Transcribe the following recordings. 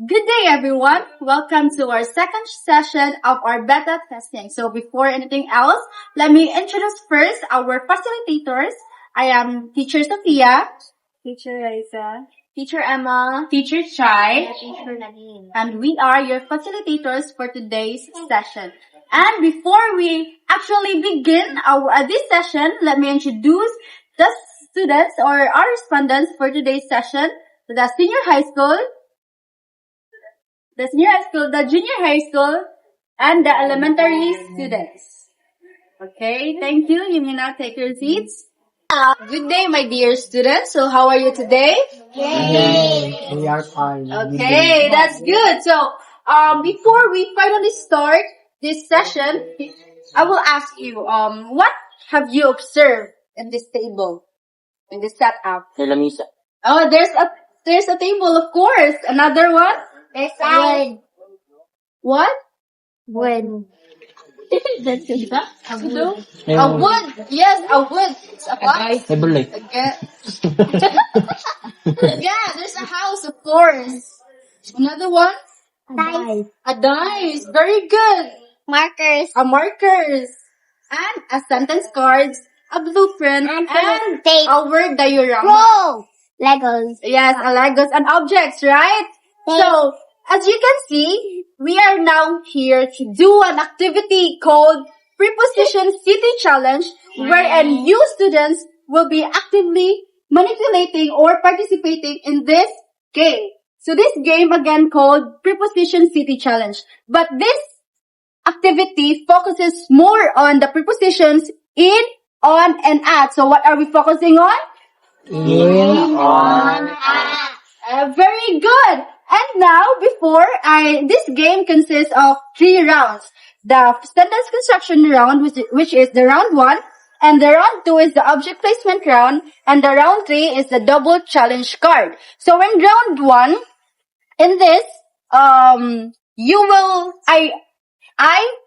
Good day, everyone. Welcome to our second session of our beta testing. So before anything else, let me introduce first our facilitators. I am Teacher Sophia, Teacher Raisa. Teacher Emma, Teacher Chai, Teacher Nadine. and we are your facilitators for today's session. And before we actually begin this session, let me introduce the students or our respondents for today's session. The senior high school, the junior high school, and the elementary students. Okay, thank you. You may now take your seats. Good day, my dear students. So how are you today? Yay! We are fine. Okay, that's good. So, before we finally start this session, I will ask you, what have you observed in this table, in this setup? Sa lamisa. Oh, there's a table, of course. Another one? Wood. What? Wood. That's it. A wood. Yes, a wood. It's a what? Table like. Okay. Yeah, there's a house, of course. Another one? Dice. A dice. Very good. Markers. A markers. And a sentence cards, a blueprint, and tape. a word diorama. Roll. Legos. Yes, a Legos and objects, right? So, as you can see, we are now here to do an activity called Preposition City Challenge, wherein you students will be actively manipulating or participating in this game. So this game again called Preposition City Challenge. But this activity focuses more on the prepositions in, on, and at. So what are we focusing on? Very good. And now, this game consists of 3 rounds. The sentence construction round, which is the round 1, and the round 2 is the object placement round, and the round 3 is the double challenge card. So in round 1, in this, I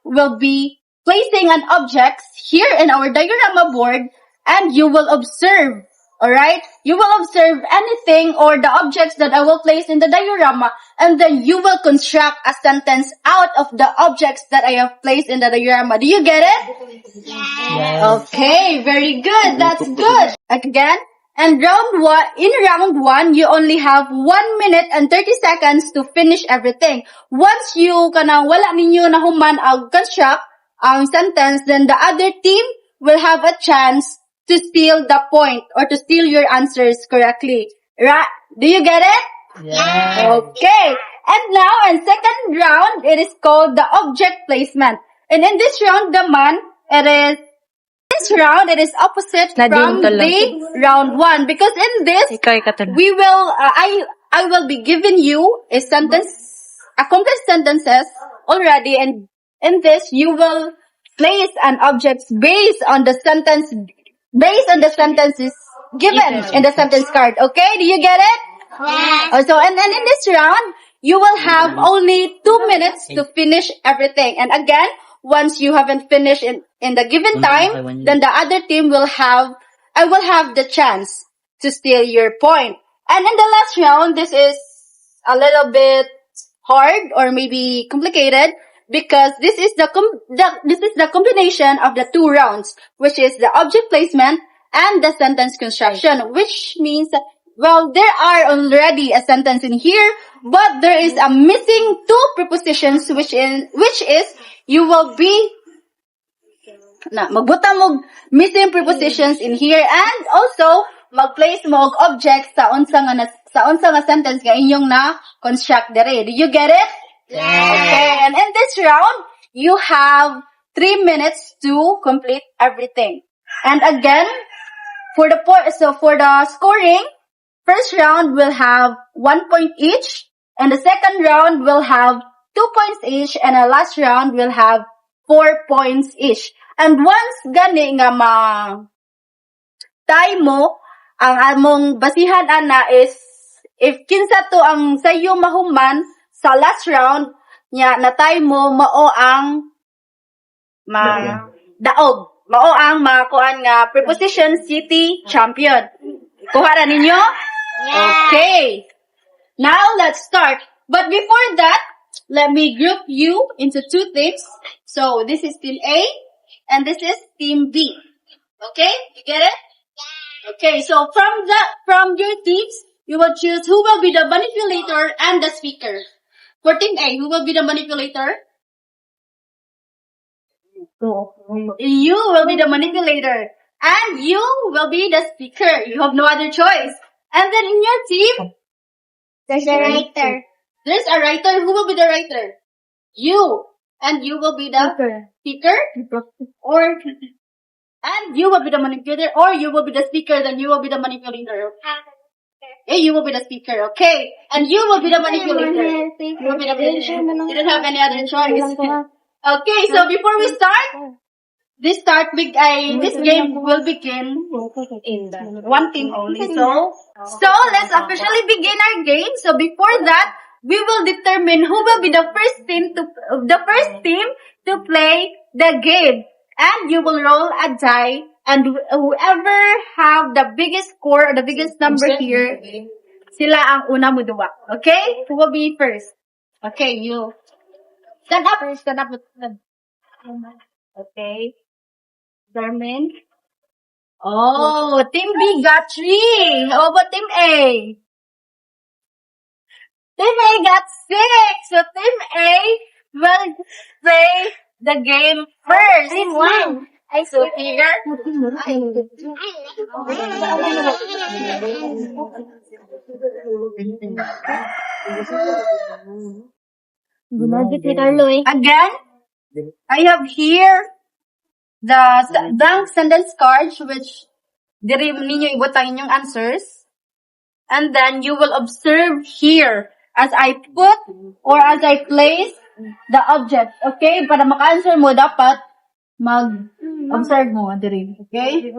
will be placing an object here in our diorama board, and you will observe. Alright? You will observe anything or the objects that I will place in the diorama, and then you will construct a sentence out of the objects that I have placed in the diorama. Do you get it? Yes. Okay, very good. That's good. Again, and in round 1, you only have 1 minute and 30 seconds to finish everything. Once you wala ninyo na human construct ang sentence, then the other team will have a chance to steal the point or to steal your answers correctly. Right? Do you get it? Yes. Okay. And now, in second round, it is called the object placement. And in this round, it is opposite from the round 1. Because in this, we will, I will be giving you a complete sentences already, and in this, you will place an object based on the sentences given in the sentence card. Okay? Do you get it? Yes. So, and then in this round, you will have only 2 minutes to finish everything. And again, once you haven't finished in the given time, then the other team I will have the chance to steal your point. And in the last round, this is a little bit hard or maybe complicated, because this is the combination of the 2 rounds, which is the object placement and the sentence construction, which means that, well, there are already a sentence in here, but there is a missing 2 prepositions, which is you will be magbutang mo missing prepositions in here, and also mag-place mo og objects sa unsa nga sentence nga inyong na construct dere. Do you get it? Yes. Okay, and in this round, you have 3 minutes to complete everything. And again, for the scoring, first round will have 1 point each, and the second round will have 2 points each, and the last round will have 4 points each. And once gani nga tie mo, ang among basihan ana is if kinsa to ang sayo mahuman sa last round nya na tie mo mao ang daog, mao ang makuan nga preposition city champion. Kuha ra ninyo? Yes. Okay. Now let's start. But before that, let me group you into two teams. So this is team A and this is team B. Okay? You get it? Okay, so from your teams, you will choose who will be the manipulator and the speaker. For team A, who will be the manipulator? You will be the manipulator. And you will be the speaker. You have no other choice. And then in your team, There's a writer. there's a writer. Who will be the writer? You. And you will be the speaker. Or, and you will be the manipulator. Or you will be the speaker, then you will be the manipulator. Yeah, you will be the speaker, okay? And you will be the manipulator. You will be the manipulator. You don't have any other choice. Okay, so before we start, this game will begin one team only. So let's officially begin our game. So before that, we will determine who will be the first team to play the game. And you will roll a die, and whoever have the biggest score or the biggest number here, sila ang una muduwa. Okay? Who will be first? Okay, you. Stand up. Stand up. Okay. Darmin. Oh, Team B got 3. How about Team A? Team A got 6. So Team A will play the game first. Team 1. So here. Again, I have here the blank sentence cards which diri ninyo ibutang inyong answers. And then you will observe here as I put or as I place the object. Okay? Para maka-answer mo, dapat mag-observe mo diri. Okay?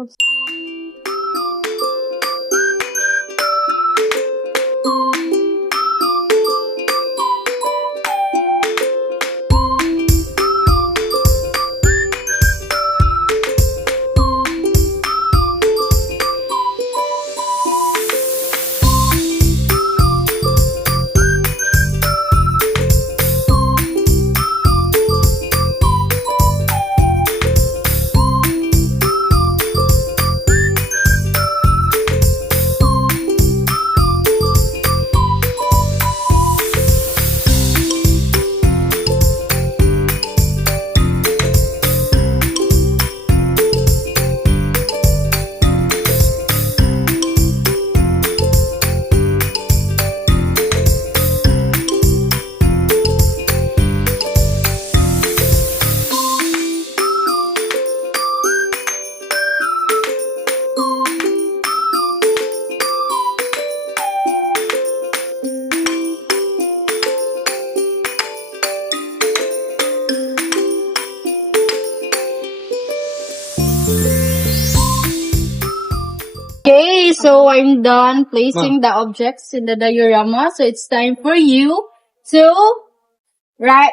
Okay, so I'm done placing the objects in the diorama. So it's time for you to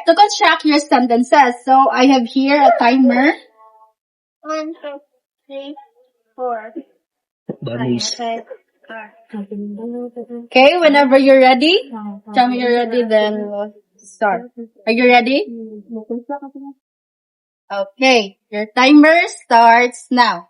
construct your sentences. So I have here a timer. 1, 2, 3, 4. Okay, whenever you're ready, tell me you're ready, then we'll start. Are you ready? Okay, your timer starts now.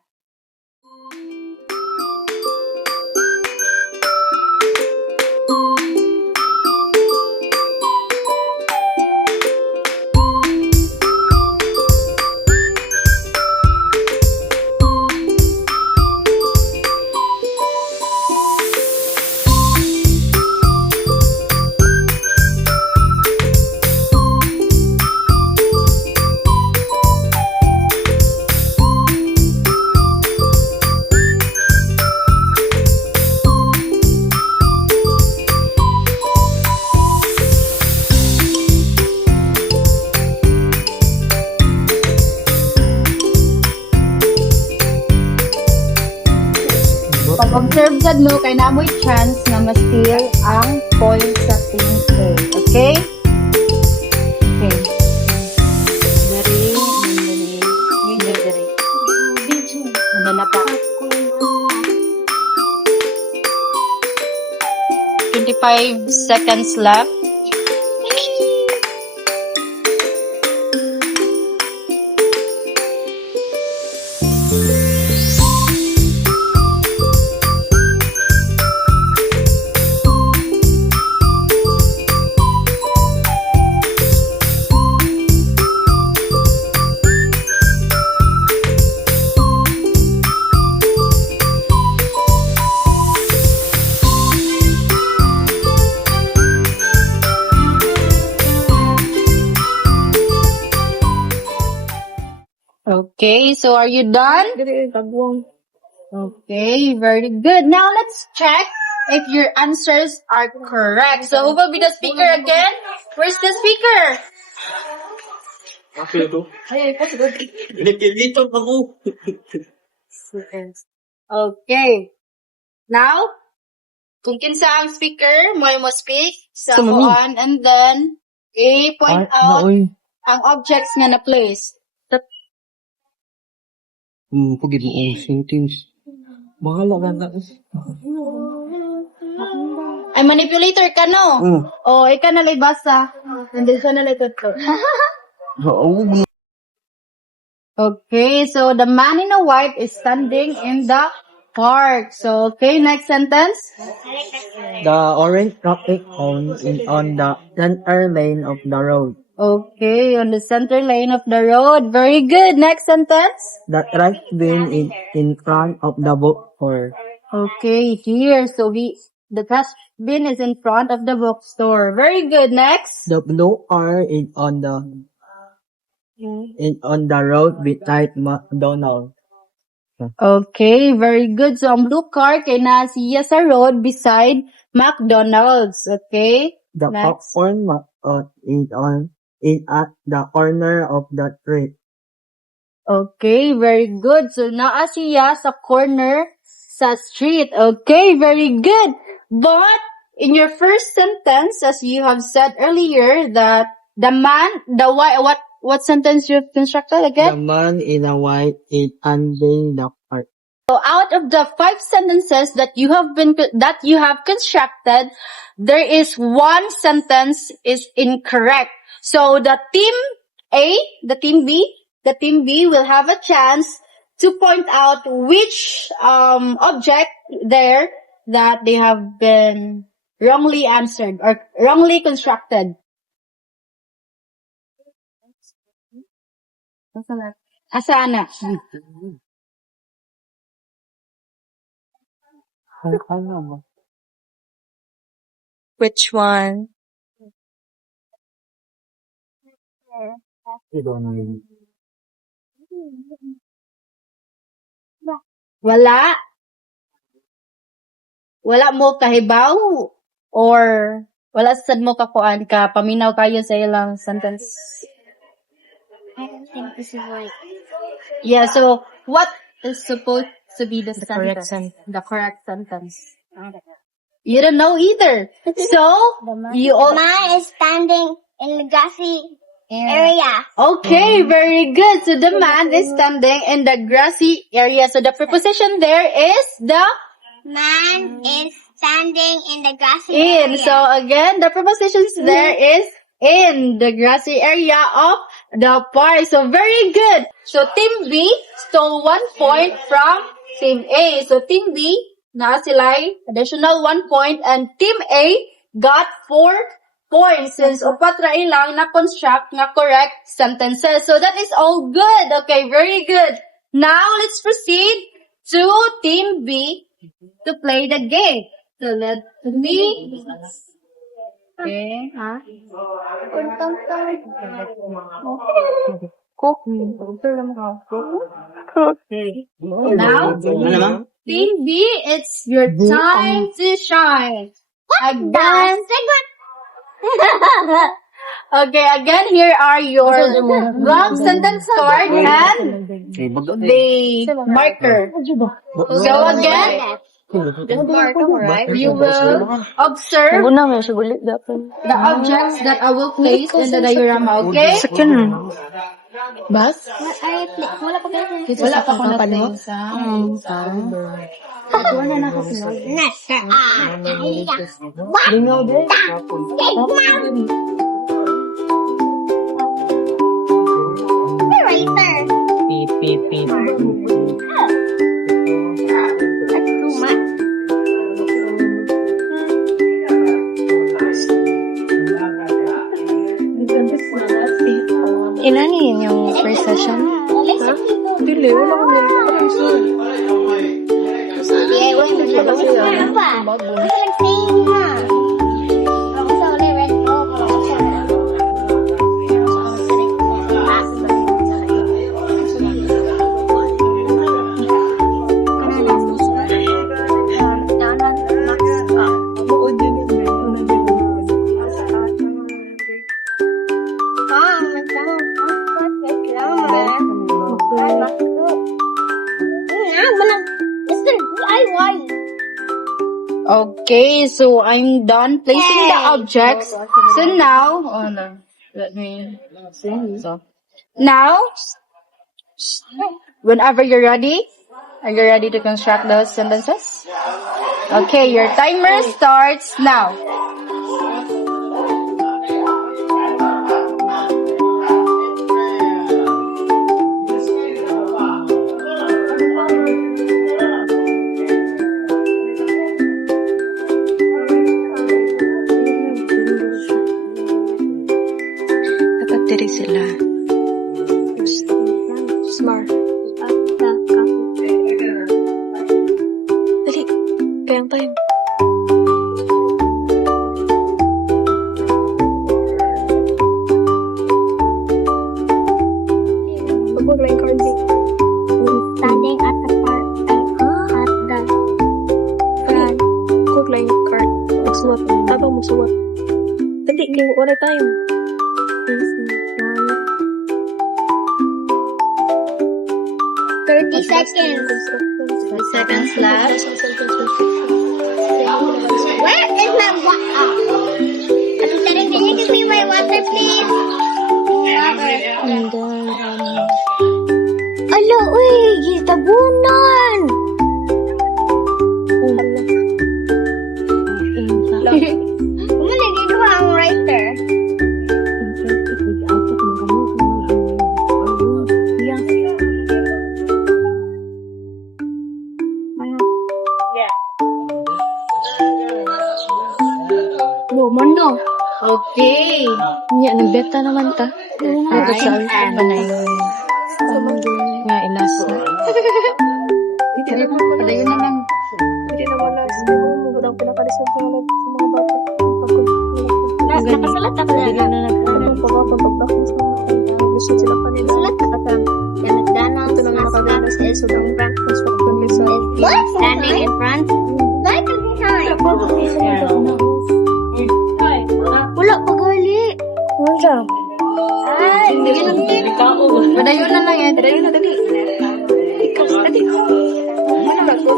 Pag-observe sad mo, kay namoy chance na ma-steal ang point sa team A. Okay? Okay. Dari. Ano na pa? 25 seconds left. Okay, so are you done? Okay, very good. Now let's check if your answers are correct. So who will be the speaker again? Where's the speaker? Okay. Now, kung kinsa ang speaker, mo speak sa kuan, and then i-point out ang objects nga na place. Pagid mo sentence. Bahala ka na. Ay, manipulator ka, no? Oh, ikaw na basa. Nandito na tuto. Oo. Okay, so the man in the white is standing in the park. So, okay, next sentence. The orange traffic cone is on the center lane of the road. Okay, on the center lane of the road. Very good. Next sentence. The trash bin is in front of the bookstore. Okay, here. So the trash bin is in front of the bookstore. Very good. Next. The blue car is on the road beside McDonald's. Okay, very good. So ang blue car kay na siya sa road beside McDonald's. Okay. The Next. popcorn is at the corner of the street. Okay, very good. So naa siya sa corner sa street. Okay, very good. But in your first sentence, as you have said earlier, that the man, what sentence you have constructed The again? man in a white is ending the park. So out of the 5 sentences that you have constructed, there is one sentence is incorrect. So the team A, the team B will have a chance to point out which object there that they have been wrongly answered or wrongly constructed. Asana. Which one? Wala. Wala mo kahibaw or wala sad mo kakuan ka paminaw kayo sa ilang sentence. I don't think this is right. Yeah, so what is supposed to be the correct sentence? The correct sentence. You don't know either. So you all Man is standing in the grassy area. okay, very good. So the man is standing in the grassy area. So the preposition there is the Man is standing in the grassy in. area. So again, the prepositions there is in the grassy area of the park. So very good. So Team B stole 1 point from Team A. So Team B, na sila'y additional 1 point, and Team A got 4 points since upat ra ilang na-construct nga correct sentences. So that is all good. Okay, very good. Now let's proceed to Team B to play the game. So let me. Okay. Now, Team B, it's your time to shine. Again. Okay, again, here are your wrong sentence card and the marker. So again, you will observe the objects that I will place in the diorama, okay? Bas? Wala pa kayo. Wala pa ko na sa Nasa Eraser. Beep, beep, beep. That's too much. Inani yun yung first session? Dili, wala ko Sige, wala ko siya kasi ano pa? Nag-sing na. Ako sa uli, red ko. Okay, so I'm done placing the objects. So now, oh no, let me see. So now, whenever you're ready, are you ready to construct those sentences? Okay, your timer starts now. Dapat diri sila. Smart. Dali. Kayang time. Standing at the park at the front. Cook lang yung card. Magsuwat. Tabang magsuwat. Dali. Kaya wala tayo. 30 seconds. 30 seconds left. Where is my water? Can you give me my water, please? Water. And then, Ala, uy, gitabunan. Lagi dua ang writer. Mono. Okay. Nya, nagbeta naman ta. Dapat sa and panay. Nga, ilas. Padayon na lang. Hindi na wala. Siguro, daw pinakarisod sa mga bata. Nakasalat ako na. Hindi na nagpapagpapagpapakon sa mga gusto sila kanila. Sulat ako sa the McDonald's mascot is standing in front. Like a time. Wala pa gali. Ano siya? Ay, Padayon na lang yan. Dali na, dali. Ikaw, dali. Ano ba ko,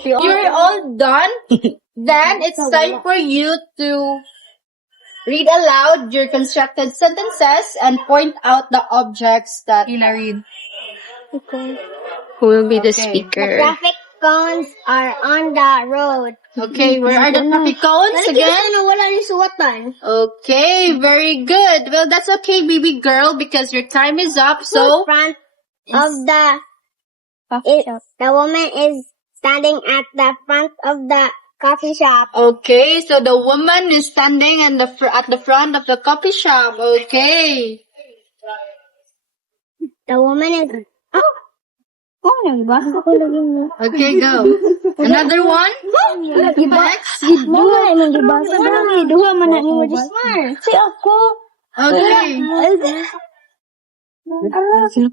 You're all done. Then it's time for you to read aloud your constructed sentences and point out the objects that read. Who will be the the speaker? traffic cones are on the road. Okay, where are the traffic cones again? Na wala ni suwatan. Okay, very good. Well, that's okay, baby girl, because your time is up. So, front of the the woman is standing at the front of the coffee shop. okay, so the woman is standing at the front of the coffee shop. Okay. The woman is nagbasa ko lagi mo. Okay, go. Another one? Next. Duha imong gibasa dami. Duha man na mo smart. Si ako. Okay.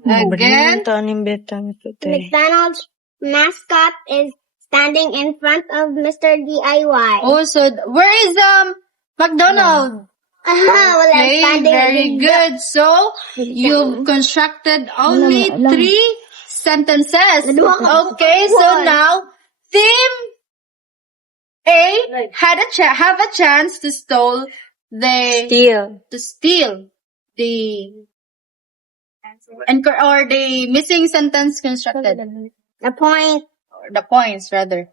Again. Tanim beta nito, te. McDonald's mascot is standing in front of Mr. DIY. Oh, so where is McDonald? Wala Okay, standing. very good. So you've constructed only 3 sentences. Okay, so now team A had have a chance to steal the or the missing sentence constructed. The point. The points rather.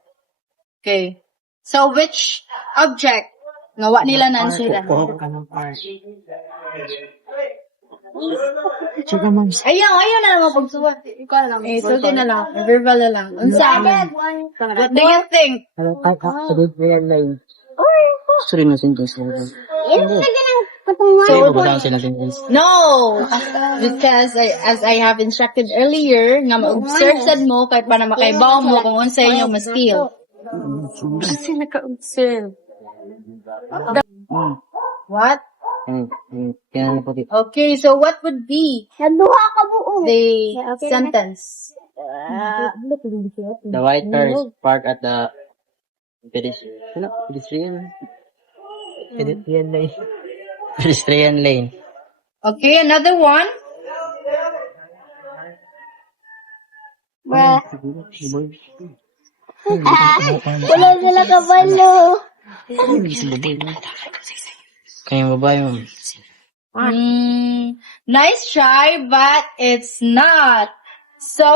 Okay. So which object ngawa nila na sila? Ayaw na lang pagsuwat. Ikaw na lang. Sulti na lang. Verbal na lang. Unsa man? What do you think? Yung sige ng patungan. No, because as I have instructed earlier, nga ma-observe sad mo kay para makaibaw mo kung unsa inyong ma-steal. Kasi naka-observe. What? Okay, so what would be Naduha ka buo. the sentence? The white car is parked at the pedestrian lane. Pedestrian lane. Okay, another one. Ang Wala sila kabalo. Kayang babae mo. Nice try, but it's not. So,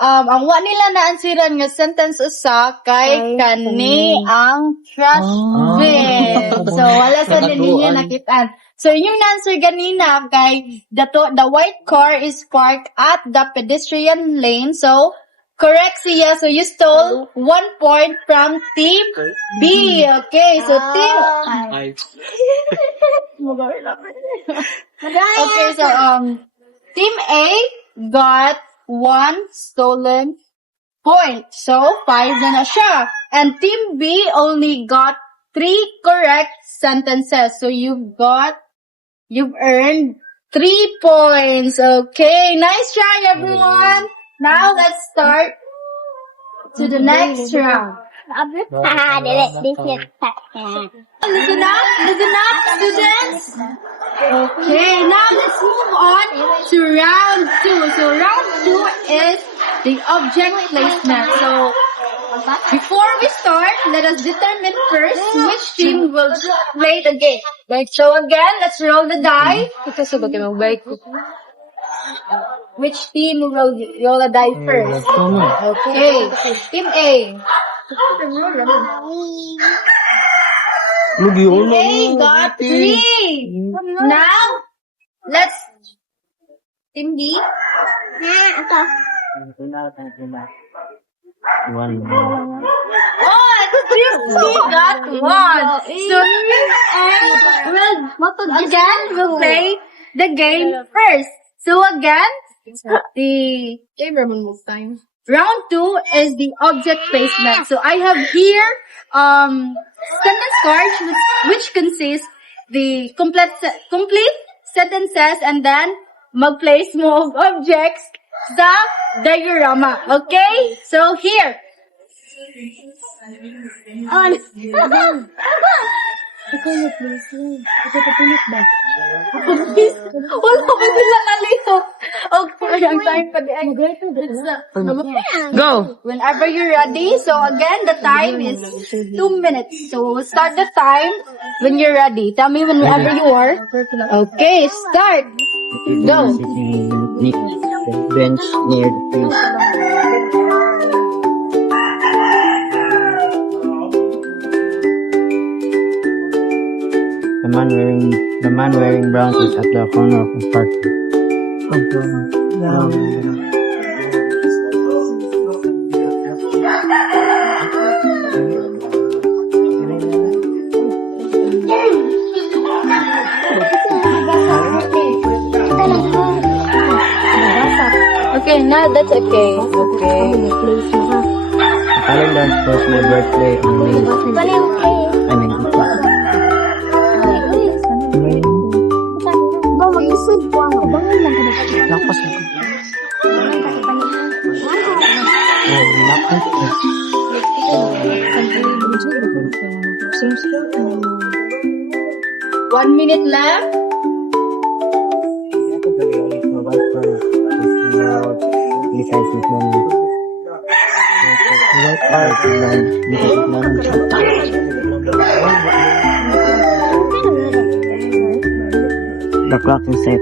ang wa nila naansiran nga sentence usa kay kani ang trash bin. So, wala sa ninyo nakitaan. So, yung answer ganina kay the white car is parked at the pedestrian lane. So, correct siya. So, you stole 1 point from Team B. Okay, so Team... Okay, so Team A got 1 stolen point. So 5 na siya. And Team B only got 3 correct sentences. So you've earned 3 points. Okay, nice try everyone. Now let's start to the next round. Listen up, students. Okay, now let's move on to round 2. So round 2 is the object placement. So before we start, let us determine first which team will play the game. So again, let's roll the die. Which team will roll a die first? Okay, Team A. Team A got 3. Now, let's Team B. One. Oh, Team C got 1. So Team A will play the game first. So again, the round 2 is the object placement. So I have here sentence cards which consists the complete sentences and then mag-place mo of objects sa diorama. Okay? So here. Wala ko sila nalito. Okay, ang time pa di. Go! Whenever you're ready. So again, the time is 2 minutes. So we'll start the time when you're ready. Tell me whenever you are. Okay, start. Go. The bench near the field. The man wearing brown is at the corner of the park. Okay, now that's okay. Okay. The calendar shows my birthday on May. I mean, lakas. One minute left. The clock is set.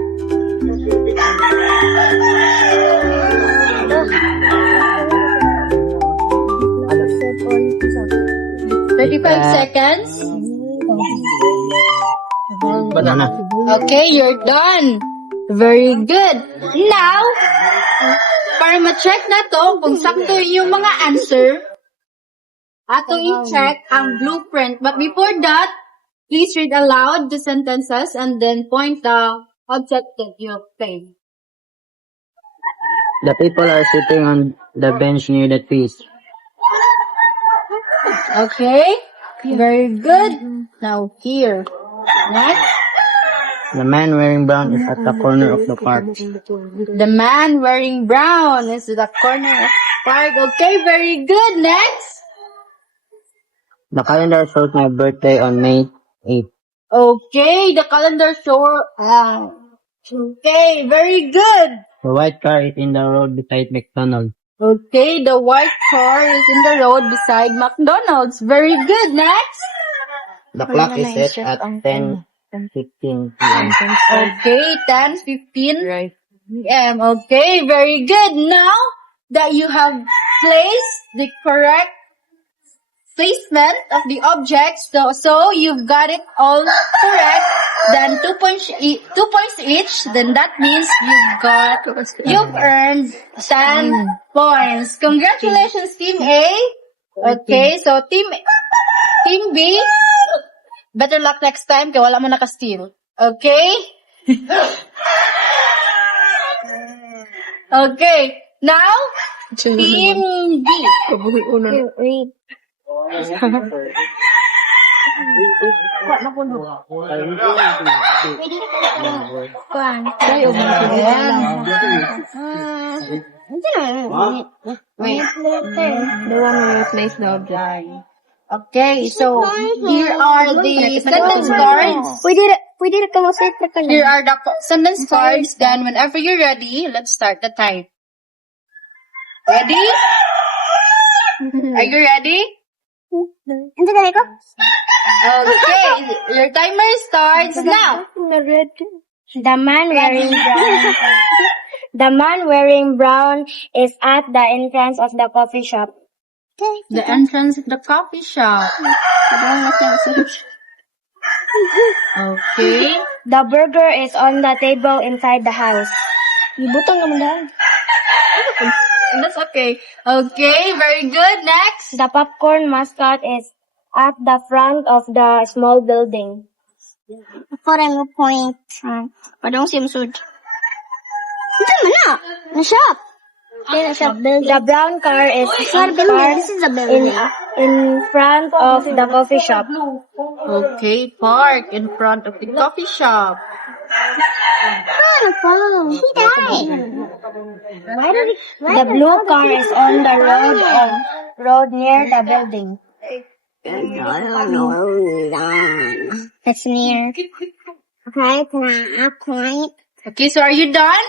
Thirty-five seconds. Banana. Okay, you're done. Very good. Now, para ma-check na to kung sakto yung mga answer, ato i-check ang blueprint. But before that, please read aloud the sentences and then point the object that you have played. The people are sitting on the bench near the trees. Okay, very good. Now here. Next. The man wearing brown is at the corner of the park. The man wearing brown is at the corner of the park. Okay, very good. Next. The calendar shows my birthday on May 8th. Okay, the calendar show. Okay, very good. The white car is in the road beside McDonald's. Okay, the white car is in the road beside McDonald's. Very good. Next. The clock is set at 10:15 p.m. Okay, 10:15 Right. p.m. Okay, very good. Now that you have placed the correct placement of the objects, so you've got it all correct, then 2 points each, then that means you've earned 10 points. Congratulations, Team A. Okay, so Team B, better luck next time, kaya wala mo naka-steal. Okay? Okay, now, Team B. Kabuhi una. Read. Kuan. Ay, Wait. The one who replaced the object. Okay, so here are the sentence cards. Pwede ka mo-set na ka Here lang. are the sentence cards. Then whenever you're ready, let's start the time. Ready? Are you ready? Hindi na ko? Okay, your timer starts now. The man wearing brown is at the entrance of the coffee shop. The entrance of the coffee shop. Okay. The burger is on the table inside the house. Ibutang naman dahil. That's okay. Okay, very good. Next. The popcorn mascot is at the front of the small building. For mo point. Padong simsud. Ito man na. Na-shop. The brown car is parked in front of the coffee shop. Okay, park in front of the coffee shop. She died. The blue car is on the road near the building. It's near. Okay, so are you done?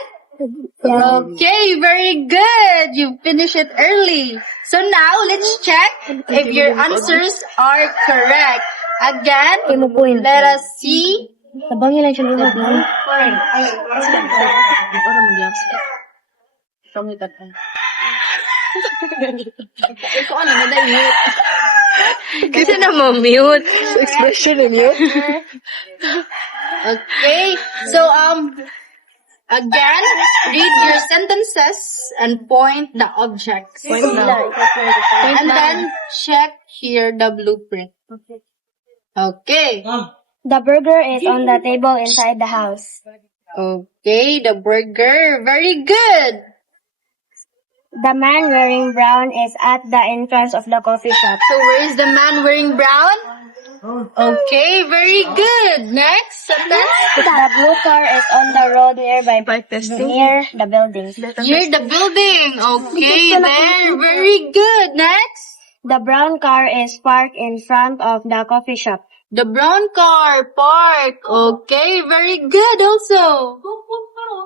Okay, very good. You finished it early. So now, let's check if your answers are correct. Again, let us see. Sabangin lang siya nila. Kasi na mute. Expression na mute. Okay, so again, read your sentences and point the objects. And then check here the blueprint. Okay. The burger is on the table inside the house. Okay, the burger. Very good. The man wearing brown is at the entrance of the coffee shop. So where is the man wearing brown? Okay, very good. Next sentence. The blue car is on the road nearby, near the building. Near the building. Okay, there. Very good. Next. The brown car is parked in front of the coffee shop. The brown car park. Okay, very good also.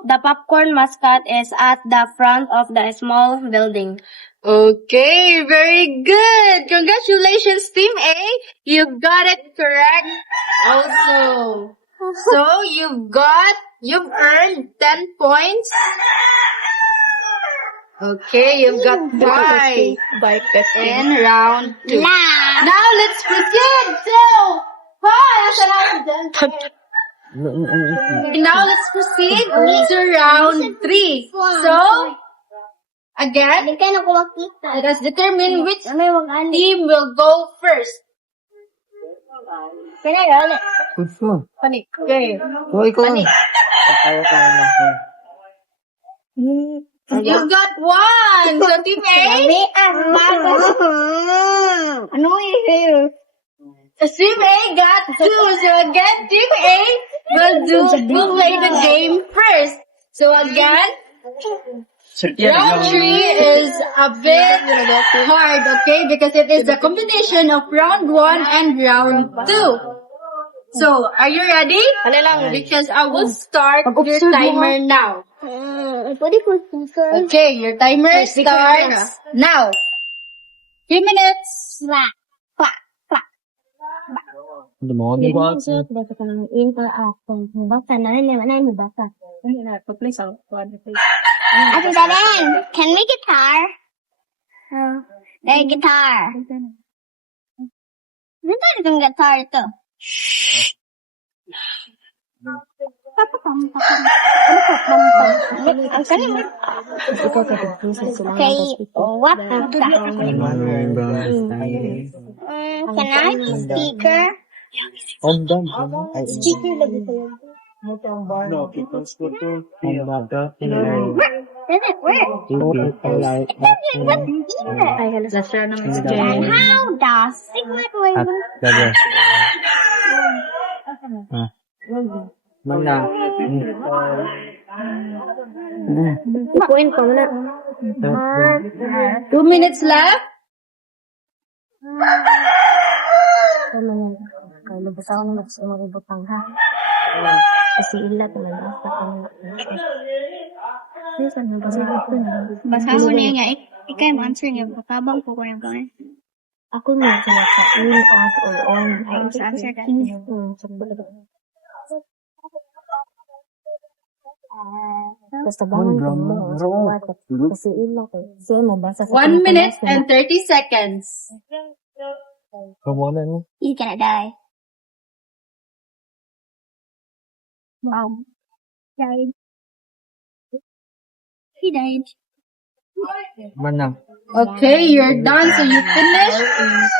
The popcorn mascot is at the front of the small building. Okay, very good. Congratulations, Team A. You got it correct also. So you've earned 10 points. Okay, you've got 5 Bike testing. in round 2. Now let's proceed to Now let's proceed to round 3. So again, let us determine which team will go first. Gusto. Okay. So, ikaw lang. You've got 1. So Team A, Team A got 2. So again, Team A will play the game first. So again, round 3 is a bit hard, okay? Because it is a combination of round 1 and round 2. So, are you ready? Because I will start your timer now. Pwede po speaker. Okay, your timer starts now. 3 minutes. Wah. Hindi mo, hindi ko So, dapat ka nang interaction. Basta na rin naman na yung basta. Ate Darren, can we guitar? Guitar. Dito itong guitar ito. Okay, what the? Can I be speaker? On them. Speaker lagi ko yun. Does it work? And how does Sigma work? Mana? Ipuin ko na. 2 minutes left. Kalau basa ako naman sa mga ibutang ha. Kasi ilat na lang sa kanila. Basa mo na yung ikay mo answer niya. Tabang po ko yung gawin. Ako na sila sa in, out, or on. Ay, sa answer ka. Basta bangon ko mo. Kasi ilat eh. Siya mo basa sa 1 minute and 30 seconds. Kamuana ni? He's gonna die. Wow. Died. He died. Mana? Okay, you're done. So you finished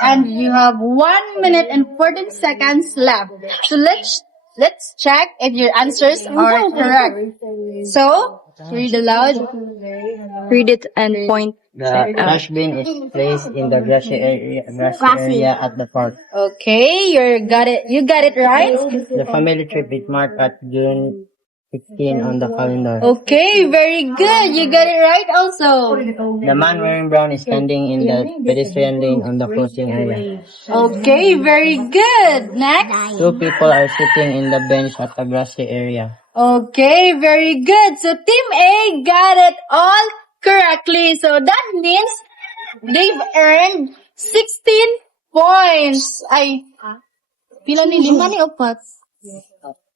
and you have 1 minute and 14 seconds left. So let's check if your answers are correct. So, read aloud. Read it and point. The trash bin is placed in the grassy area at the park. Okay, you got it right. The family trip is marked at June 16 on the calendar. Okay, very good. You got it right also. The man wearing brown is standing in the pedestrian lane on the crossing area. Okay, very good. Next. 2 people are sitting in the bench at the grassy area. Okay, very good. So Team A got it all correctly. So that means they've earned 16 points. Ay, pila ni 5 ni upat?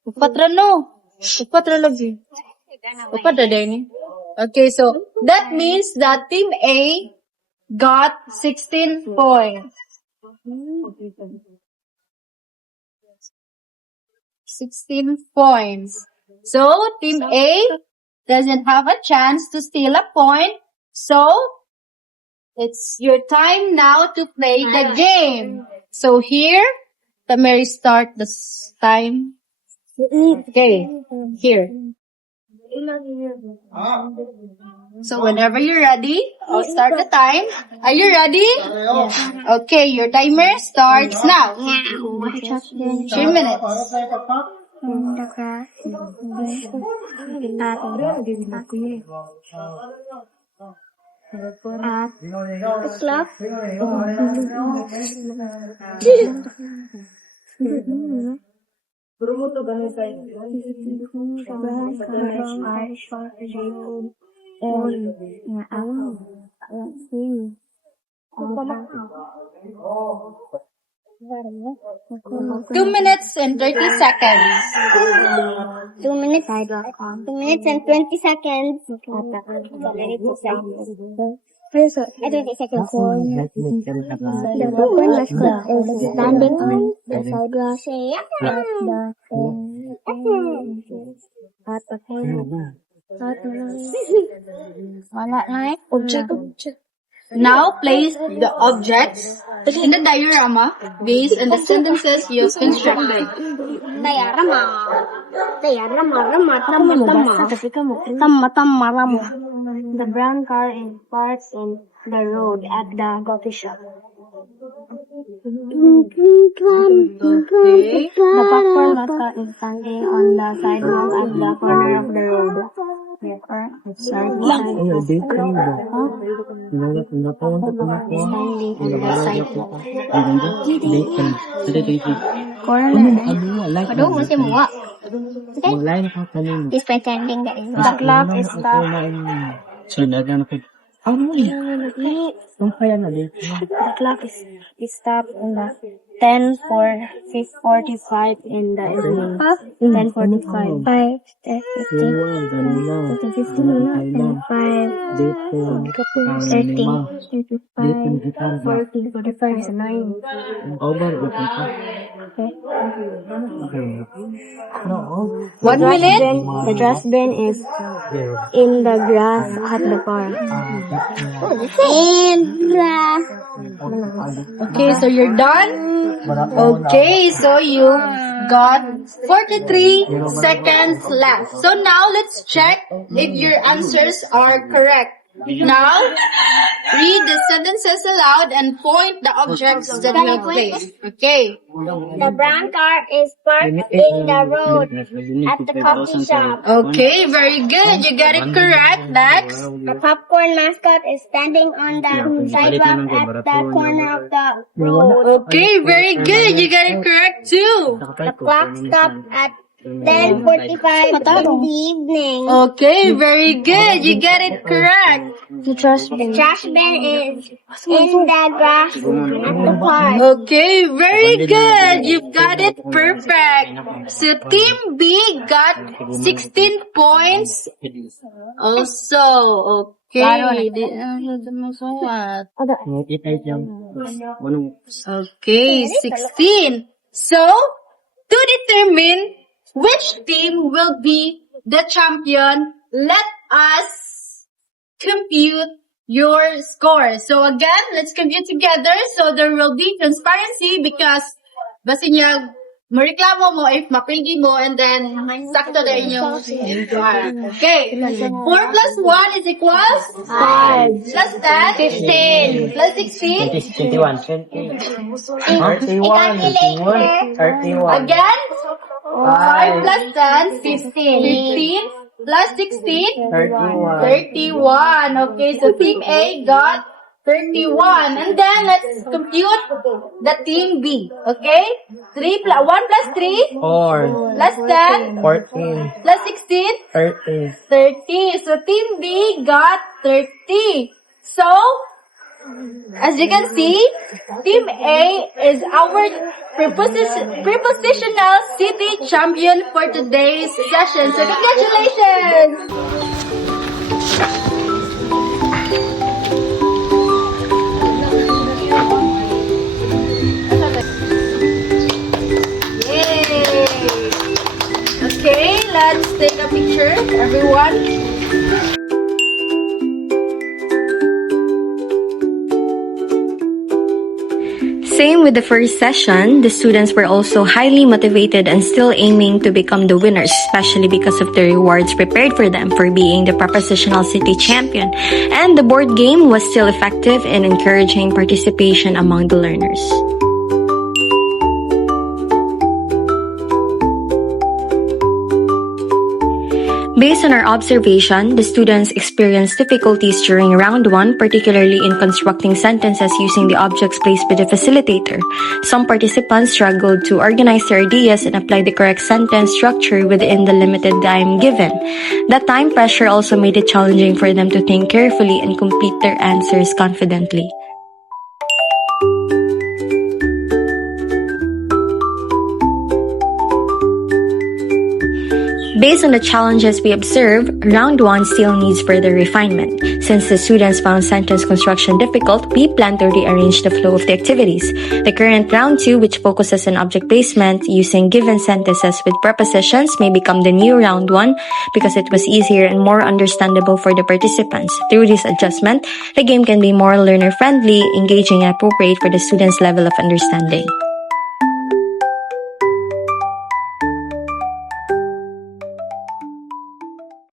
Upat ra no. Upat ra lagi. Upat ra din. Okay, so that means that Team A got 16 points. 16 points. So, Team A doesn't have a chance to steal a point. So, it's your time now to play the game. So, here, Mary start this time. Okay, here. So, whenever you're ready, I'll start the time. Are you ready? Okay, your timer starts now. 3 minutes. Two minutes and 30 seconds. 2 minutes. 2 minutes and 20 seconds. 20 seconds. 20 seconds. The broken mascot is standing on the sidewalk at the corner. Wala na eh. Object. Now place the objects in the diorama based on the sentences you've constructed. Diorama. Rama. The brown car is parked in the road at the coffee shop. Okay. The popcorn mascot is standing on the sidewalk at the corner of the road. Standing on the sidewalk. Corner. Aduh, masih muak. Mag-line ka kanina. He's pretending that he's The clock is back. So, nagano ko. Ano yun? Ang kaya na din. The clock is stopped in the 10:45 in the evening. 10:45. 5, 10:15. 30, 35, 40, 45 is 9. Over. Okay. No. 1 minute. The trash bin is in the grass at the park. And Okay, so you're done? Okay, so you got 43 seconds left. So now let's check if your answers are correct. Now, read the sentences aloud and point the objects that you have placed. Okay. the brown car is parked in the road at the coffee shop. Okay, very good. You got it correct. Next. The popcorn mascot is standing on the sidewalk at the corner of the road. Okay, very good. You got it correct too. The clock stopped at 10:45 in the evening. Okay, very good. You got it correct. The trash bin. The trash bin is in the grass at the park. Okay, very good. You got it perfect. So Team B got 16 points. Also, okay. Okay, 16. So, to determine which team will be the champion, let us compute your score. So again, let's compute together so there will be transparency because basi niya mareklamo mo if mapilgi mo and then sakto na inyong okay. 4 plus 1 is equals 5 plus 10 15 plus 16 31. again 5 plus 10 15 plus 16 31. Okay, so Team A got 31. And then let's compute the Team B. Okay? 1 plus 3 4. plus 10 14. plus 16 30. 30. So Team B got 30. So, as you can see, Team A is our prepositional city champion for today's session. So congratulations! Yay! Okay, let's take a picture, everyone. Same with the first session, the students were also highly motivated and still aiming to become the winners, especially because of the rewards prepared for them for being the Prepositional City champion. And the board game was still effective in encouraging participation among the learners. Based on our observation, the students experienced difficulties during round 1, particularly in constructing sentences using the objects placed by the facilitator. Some participants struggled to organize their ideas and apply the correct sentence structure within the limited time given. That time pressure also made it challenging for them to think carefully and complete their answers confidently. Based on the challenges we observe, round 1 still needs further refinement. Since the students found sentence construction difficult, we plan to rearrange the flow of the activities. The current round 2, which focuses on object placement using given sentences with prepositions, may become the new round 1 because it was easier and more understandable for the participants. Through this adjustment, the game can be more learner-friendly, engaging, and appropriate for the students' level of understanding.